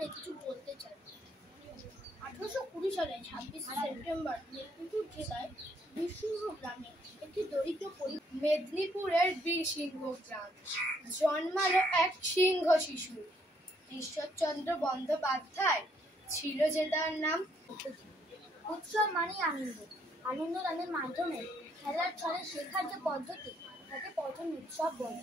ব্যাপারে কিছু বলতে চাই। 1820 সালে 26 সেপ্টেম্বর মেদিনীপুর জেলায় বীরসিংহ গ্রামে একটি দরিদ্র মেদিনীপুরের বীরসিংহ গ্রাম জন্মালো এক সিংহ শিশু। ঈশ্বরচন্দ্র বন্দ্যোপাধ্যায় ছিল যে তার নাম। উৎসব মানে আনন্দ, আনন্দ দানের মাধ্যমে খেলার ছলে শেখার যে পদ্ধতি তাকে পঠন উৎসব বলে।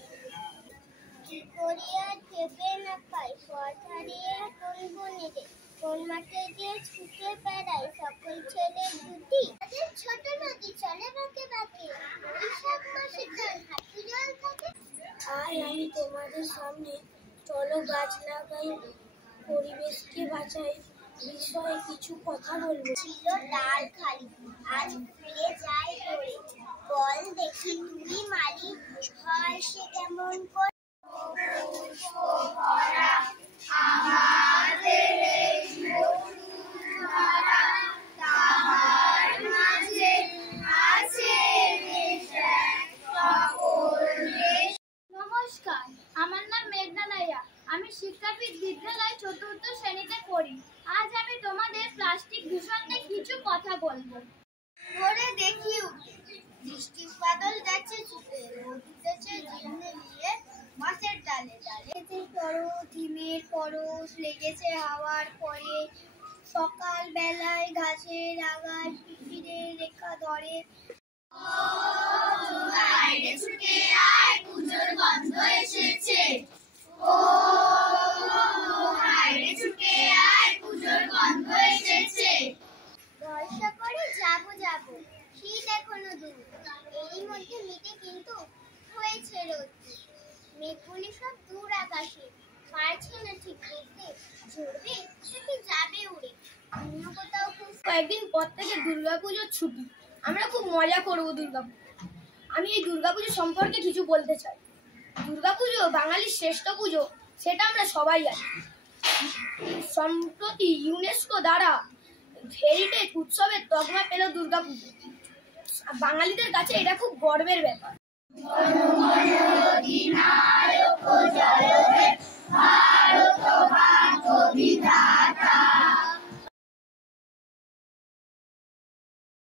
কি করিয়া খেপে না পাই পথ হারিয়ে কোন বনেতে, কোন মাঠে যে ছুটে বেড়ায় সকল ছেলে দুটি। তাদের ছোট নদী চলে বাঁকে বাঁকে, বৈশাখ মাসে ধান হাঁটু জল থাকে। আজ আমি তোমাদের সামনে চলো গাছ লাগাই পরিবেশকে বাঁচাই বিষয়ে কিছু কথা বলবো। ছিল ডাল খালি আজ ফিরে যায় পড়ে, বল দেখি তুই মালি হয় সে কেমন করে। নমস্কার, আমার নাম মেঘনা নাইয়া। আমি শিক্ষাপীঠ বিদ্যালয় ৪র্থ শ্রেণীতে পড়ি। আজ আমি তোমাদের প্লাস্টিক দূষণ নিয়ে কিছু কথা বলবো। ভোরে দেখি উঠে বৃষ্টির বাদল যাচ্ছে ছুটে, রোদ উঠেছে ঝিমে নিয়ে মাছের ডালে ডালে। হিমের পরশ লেগেছে হাওয়ার পরে, সকাল বেলায় ঘাসের আগায় পিঁপড়ে রেখা ধরে। ছুটে আয় পুজোর গন্ধ এসেছে, ও হায়রে ছুটে আয় পুজোর গন্ধ এসেছে। ভরসা করে যাবো যাবো শীত এখনো দূর, এরই মধ্যে মিটে কিন্তু হয়েছে রোদ। মেঘগুলি সব দূর আকাশে, পারছে না ঠিক দেখতে, ঝরবে নাকি যাবে উড়ে অন্য কোথাও। কয়েকদিন পর থেকে দুর্গাপুজোর ছুটি, আমরা খুব মজা করবো দুর্গাপুজো। আমি এই দুর্গাপুজো সম্পর্কে কিছু বলতে চাই। দুর্গাপুজো বাঙালির শ্রেষ্ঠ পুজো, সেটা আমরা সবাই জানি। সম্প্রতি ইউনেস্কো দ্বারা হেরিটেজ উৎসবের তকমা পেল দুর্গাপুজো। বাঙালিদের কাছে এটা খুব গর্বের ব্যাপার।